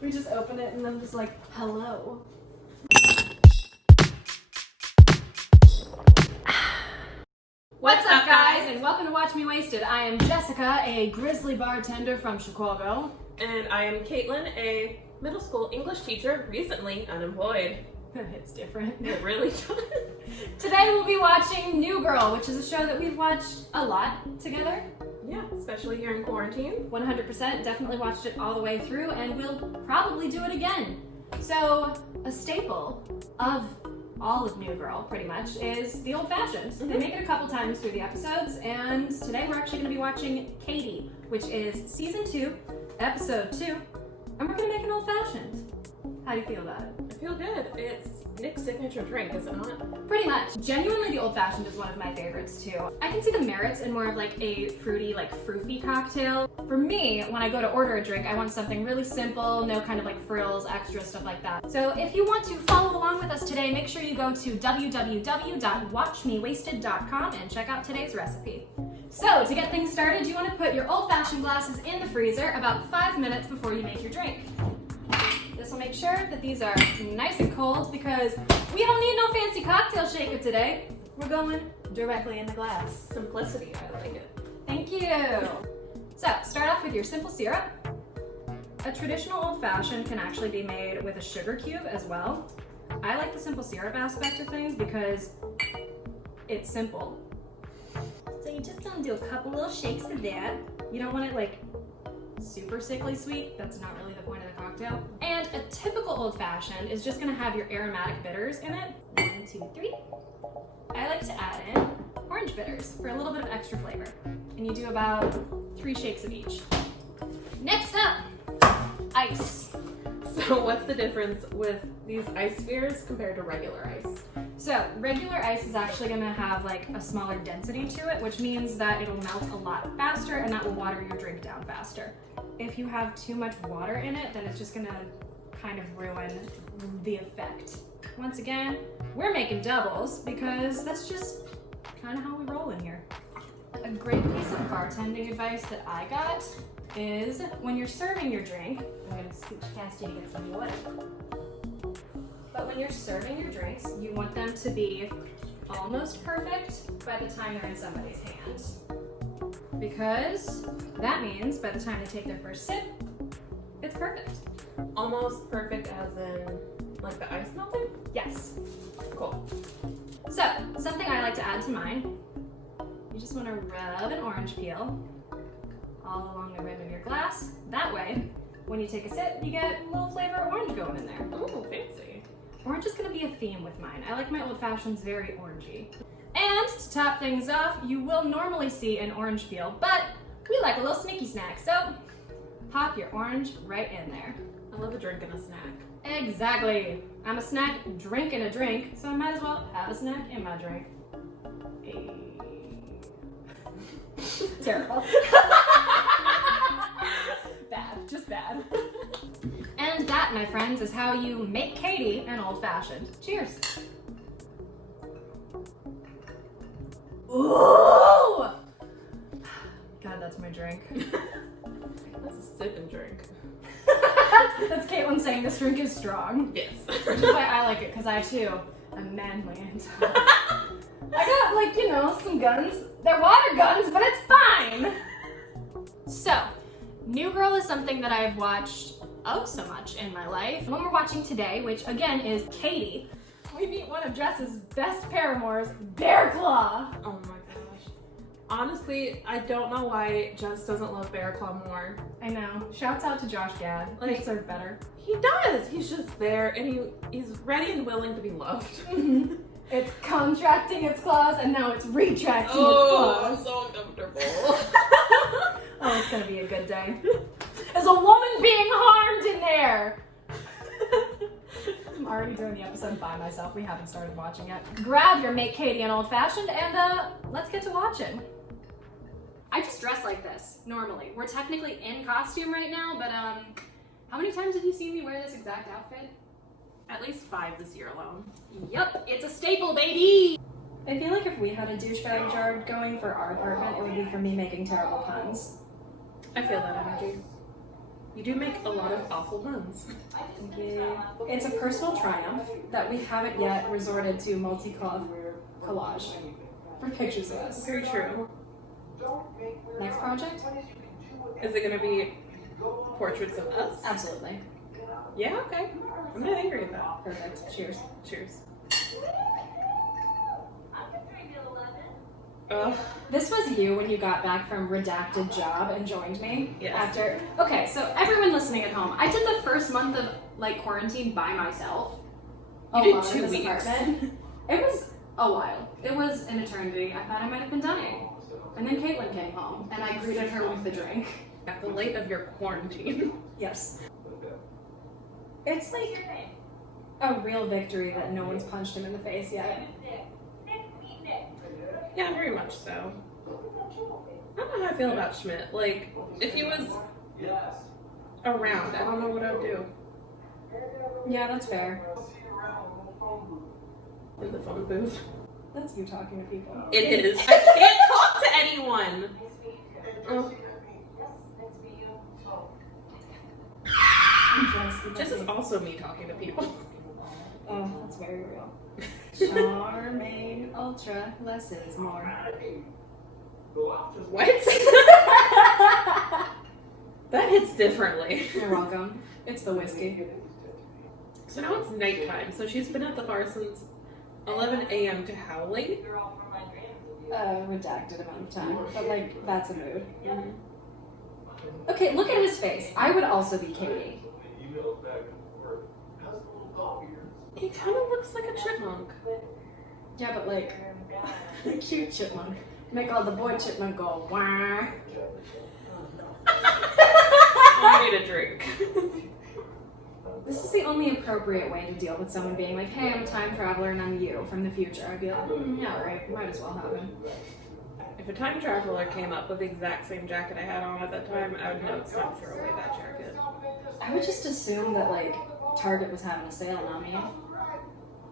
We just open it and I'm just like, hello. What's up, guys? And welcome to Watch Me Wasted. I am Jessica, a grizzly bartender from Chicago. And I am Caitlin, a middle school English teacher, recently unemployed. It's different. It really does. Today we'll be watching New Girl, which is a show that we've watched a lot together. Yeah, especially here in quarantine. 100%, definitely watched it all the way through, and we'll probably do it again. So, a staple of all of New Girl, pretty much, is the Old Fashioned. They make it a couple times through the episodes, and today we're actually going to be watching Katie, which is season 2, episode 2, and we're going to make an Old Fashioned. How do you feel about it? I feel good. It's Nick's signature drink, is it not? Pretty much. Genuinely, the Old Fashioned is one of my favorites too. I can see the merits in more of like a fruity, like froofy cocktail. For me, when I go to order a drink, I want something really simple, no kind of like frills, extra stuff like that. So if you want to follow along with us today, make sure you go to www.watchmewasted.com and check out today's recipe. So to get things started, you want to put your Old Fashioned glasses in the freezer about 5 minutes before you make your drink. This will make sure that these are nice and cold because we don't need no fancy cocktail shaker today. We're going directly in the glass. Simplicity, I like it. Thank you. So start off with your simple syrup. A traditional Old Fashioned can actually be made with a sugar cube as well. I like the simple syrup aspect of things because it's simple. So you just gonna do a couple little shakes of that. You don't want it like super sickly sweet. That's not really the point of the cocktail. And a typical Old Fashioned is just gonna have your aromatic bitters in it. 1, 2, 3. I like to add in orange bitters for a little bit of extra flavor. And you do about 3 shakes of each. Next up, ice. So what's the difference with these ice spheres compared to regular ice? So regular ice is actually gonna have like a smaller density to it, which means that it'll melt a lot faster and that will water your drink down faster. If you have too much water in it, then it's just gonna kind of ruin the effect. Once again, we're making doubles because that's just kind of how we roll in here. A great piece of bartending advice that I got is when you're serving your drink, I'm gonna scooch past you to get some water. But when you're serving your drinks, you want them to be almost perfect by the time they're in somebody's hands. Because that means by the time they take their first sip, it's perfect. Almost perfect as in like the ice melting? Yes. Cool. So, something I like to add to mine, you just want to rub an orange peel all along the rim of your glass. That way, when you take a sip, you get a little flavor of orange going in there. Ooh, fancy. Orange is going to be a theme with mine. I like my Old Fashions very orangey. And to top things off, you will normally see an orange peel, but we like a little sneaky snack, so pop your orange right in there. I love a drink and a snack. Exactly. I'm a snack drinking a drink, so I might as well have a snack in my drink. Hey. Terrible. Bad, just bad. And that, my friends, is how you make Katie an Old Fashioned. Cheers. Ooh! God, that's my drink. That's a sip and drink. That's Caitlin saying this drink is strong. Yes. Which is why I like it, because I too am manly and I got like, you know, some guns. They're water guns, but it's fine. So, New Girl is something that I've watched oh so much in my life. The one we're watching today, which again is Katie, we meet one of Jess's best paramours, Bear Claw. Oh my gosh. Honestly, I don't know why Jess doesn't love Bear Claw more. I know. Shouts out to Josh Gad. He Like- deserved better. He does. He's just there and he's ready and willing to be loved. It's contracting its claws and now it's retracting I'm its claws. so uncomfortable. Oh, it's gonna be a good day. There's a woman being harmed in there! I'm already doing the episode by myself. We haven't started watching yet. Grab your Make Katie an Old Fashioned and let's get to watching. I just dress like this, normally. We're technically in costume right now, but how many times have you seen me wear this exact outfit? At least 5 this year alone. Yup, it's a staple, baby! I feel like if we had a douchebag jar going for our apartment, it would be for me making terrible puns. I feel that energy. You do make a lot of awful buns. Thank you. It's a personal triumph that we haven't yet resorted to multi-cloth collage for pictures of us. Very true. Next project? Is it gonna be portraits of us? Absolutely. Yeah, okay. I'm not angry at that. Perfect. Cheers. Cheers. Ugh. This was you when you got back from redacted job and joined me. Yes. After. Okay, so everyone listening at home, I did the first month of like quarantine by myself. You did alone in 2 this weeks. apartment. It was a while. It was an eternity. I thought I might have been dying. And then Caitlin came home, and I greeted her with a drink. At the light of your quarantine. Yes. It's like a real victory that no one's punched him in the face yet. Yeah, very much so. I don't know how I feel about Schmidt. Like, if he was around, I don't know what I would do. Yeah, that's fair. In the phone booth. That's you talking to people. It is. I can't talk to anyone. Oh. This is also me talking to people. Oh, that's very real. Charmaine Ultra, less is more. What? That hits differently. You're welcome. It's the whiskey. So now it's nighttime, so she's been at the bar since 11 a.m. to how late? Redacted amount of time, but like, that's a mood. Mm-hmm. Okay, look at his face. I would also be Katie. He kind of looks like a chipmunk. Yeah, but like, a cute chipmunk. Make all the boy chipmunk go, wah. I need a drink. This is the only appropriate way to deal with someone being like, hey, I'm a time traveler and I'm you from the future. I'd be like, yeah, right, might as well have him. If a time traveler came up with the exact same jacket I had on at that time, I would know it's time to throw away that jacket. I would just assume that like, Target was having a sale on me.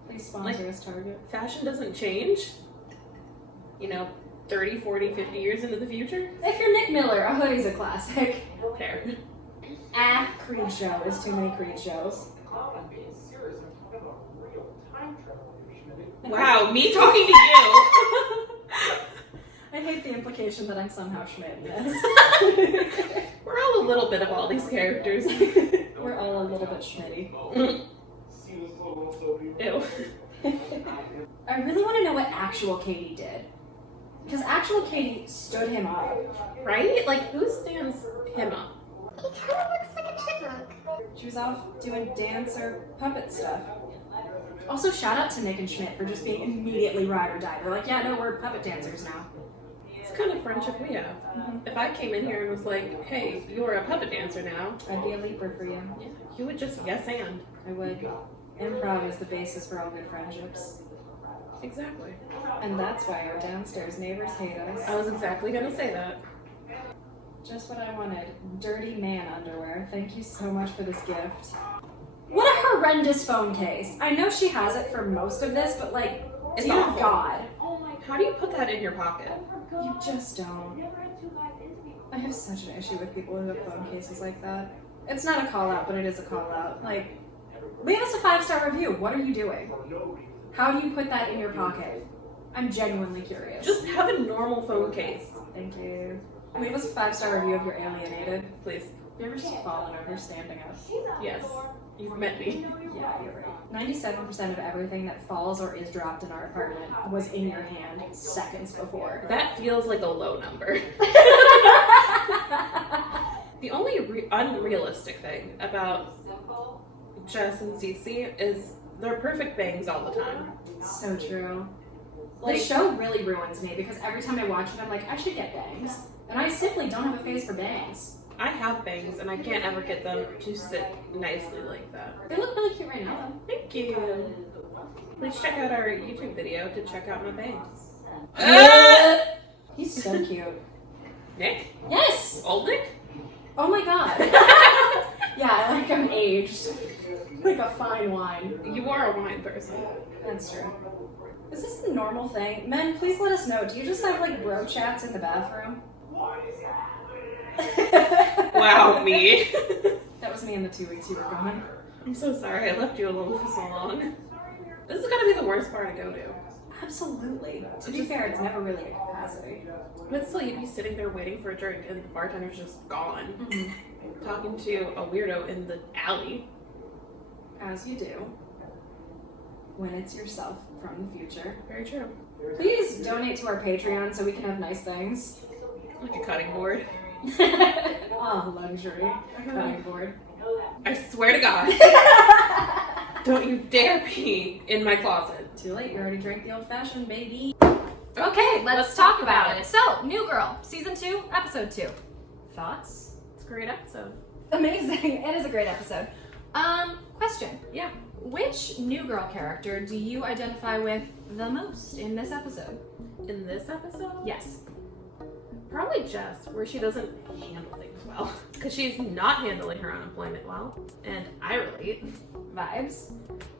Please sponsor us, Target. Fashion doesn't change, 30, 40, 50 years into the future. If you're Nick Miller, a hoodie's a classic. Fair. Creed show is too many Creed shows. Wow, me talking to you. I hate the implication that I'm somehow Schmidt in this. We're all a little bit of all these characters. We're all a little bit Schmitty. Ew. I really want to know what actual Katie did. Because actual Katie stood him up. Right? Like, who stands him up? He kind of looks like a chipmunk. She was off doing dance or puppet stuff. Also, shout out to Nick and Schmidt for just being immediately ride or die. They're like, yeah, no, we're puppet dancers now. It's the kind of friendship we have. If I came in here and was like, hey, you're a puppet dancer now, I'd be a leaper for you. yeah, you would just yes and. I would. Improv is the basis for all good friendships. Exactly. And that's why our downstairs neighbors hate us. I was exactly gonna say that. Just what I wanted. Dirty man underwear. Thank you so much for this gift. What a horrendous phone case. I know she has it for most of this, but like, It's dear awful. God. How do you put that in your pocket? You just don't. I have such an issue with people who have phone cases like that. It's not a call out, but it is a call out. Like, leave us a 5-star review. What are you doing? How do you put that in your pocket? I'm genuinely curious. Just have a normal phone case. Thank you. Leave us a 5-star review if you're alienated. Please. You ever just fallen over standing up? Yes. You've met me. Yeah, you're right. 97% of everything that falls or is dropped in our apartment was in your hand seconds before. That feels like a low number. The only unrealistic thing about Jess and Cece is they're perfect bangs all the time. So true. Like, The show really ruins me because every time I watch it, I'm like, I should get bangs. And I simply don't have a face for bangs. I have bangs and I can't ever get them to sit nicely like that. They look really cute right now. Thank you. Please check out our YouTube video to check out my bangs. He's so cute. Nick? Yes! Old Nick? Oh my god. Yeah, like I'm aged. Like a fine wine. You are a wine person. That's true. Is this a normal thing? Men, please let us know. Do you just have like bro chats in the bathroom? Wow, me. up to me in the 2 weeks you were gone. I'm so sorry I left you alone for so long. This is gonna be the worst part to go to. Absolutely. To be fair, it's never really a capacity. But still, you'd be sitting there waiting for a drink and the bartender's just gone. Mm-hmm. Talking to a weirdo in the alley. As you do when it's yourself from the future. Very true. Please donate to our Patreon so we can have nice things. Like a cutting board. Oh, luxury. Cutting board. I swear to God. Don't you dare pee in my closet. Too late, you already drank the old fashioned, baby. Okay, let's talk about it. So, New Girl, season 2, episode 2. Thoughts? It's a great episode. Amazing. It is a great episode. Question. Yeah. Which New Girl character do you identify with the most in this episode? In this episode? Yes. Probably Jess, where she doesn't handle things well. Because she's not handling her unemployment well. And I relate. Vibes.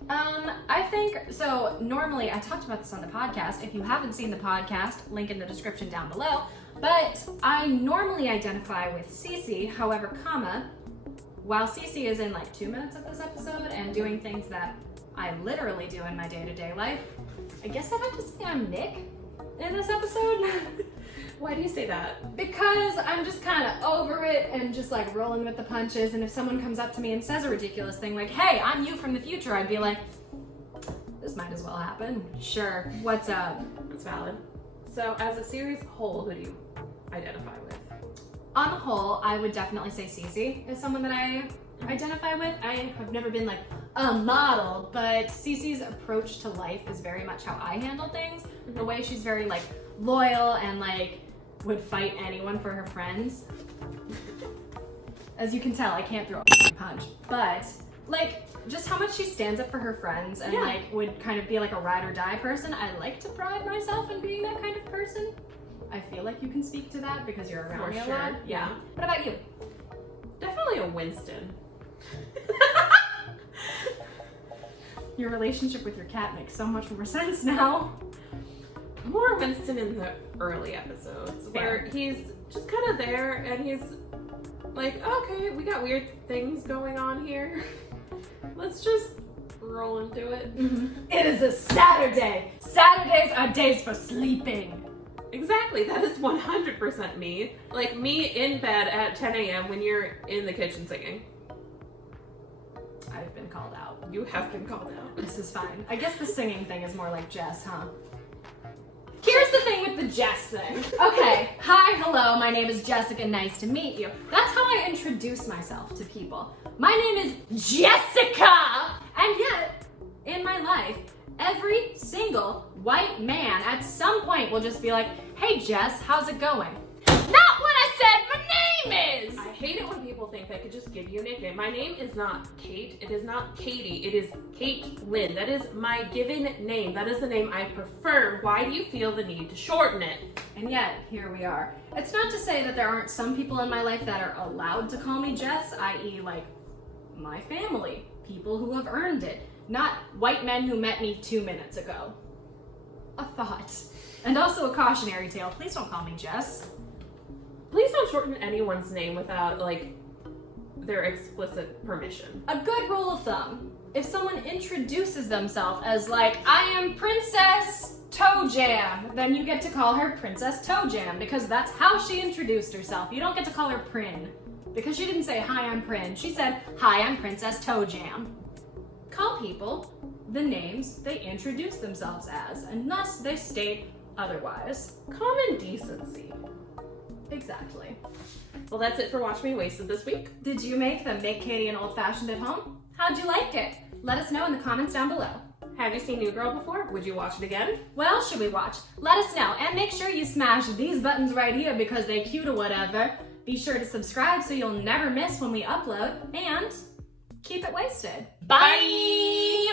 I think, so normally, I talked about this on the podcast. If you haven't seen the podcast, link in the description down below. But I normally identify with Cece, however, while Cece is in like 2 minutes of this episode and doing things that I literally do in my day-to-day life, I guess I'd have to say I'm Nick in this episode. Why do you say that? Because I'm just kind of over it and just like rolling with the punches, and if someone comes up to me and says a ridiculous thing like, hey, I'm you from the future, I'd be like, this might as well happen. Sure, what's up? That's valid. So as a series whole, who do you identify with? On the whole, I would definitely say Cece is someone that I identify with. I have never been like a model, but Cece's approach to life is very much how I handle things. The way she's very like loyal and like would fight anyone for her friends. As you can tell, I can't throw a punch, but like just how much she stands up for her friends and like would kind of be like a ride or die person. I like to pride myself in being that kind of person. I feel like you can speak to that because you're around me a lot. Yeah. What about you? Definitely a Winston. Your relationship with your cat makes so much more sense now. More Winston in the early episodes, where he's just kind of there and he's like, okay, we got weird things going on here. Let's just roll into it. It is a Saturday. Saturdays are days for sleeping. Exactly, that is 100% me. Like me in bed at 10 a.m. when you're in the kitchen singing. I've been called out. You have been called out. This is fine. I guess the singing thing is more like Jess, huh? Here's the thing with the Jess thing. Okay, hi, hello, my name is Jessica, nice to meet you. That's how I introduce myself to people. My name is Jessica! And yet, in my life, every single white man at some point will just be like, hey Jess, how's it going? Not what I said my name is! I hate it when people think they could just give you a nickname. My name is not Kate, it is not Katie, it is Caitlin. That is my given name. That is the name I prefer. Why do you feel the need to shorten it? And yet, here we are. It's not to say that there aren't some people in my life that are allowed to call me Jess, i.e. like my family, people who have earned it, not white men who met me 2 minutes ago. A thought. And also a cautionary tale, please don't call me Jess. Please don't shorten anyone's name without, like, their explicit permission. A good rule of thumb, if someone introduces themselves as like, I am Princess Toe Jam, then you get to call her Princess Toe Jam, because that's how she introduced herself. You don't get to call her Prin, because she didn't say, hi, I'm Prin. She said, hi, I'm Princess Toe Jam. Call people the names they introduce themselves as, unless they state otherwise. Common decency. Exactly. Well, that's it for Watch Me Wasted this week. Did you make Katie an old-fashioned at home? How'd you like it? Let us know in the comments down below. Have you seen New Girl before? Would you watch it again? What else should we watch? Let us know, and make sure you smash these buttons right here because they cute or whatever. Be sure to subscribe so you'll never miss when we upload, and keep it wasted. Bye!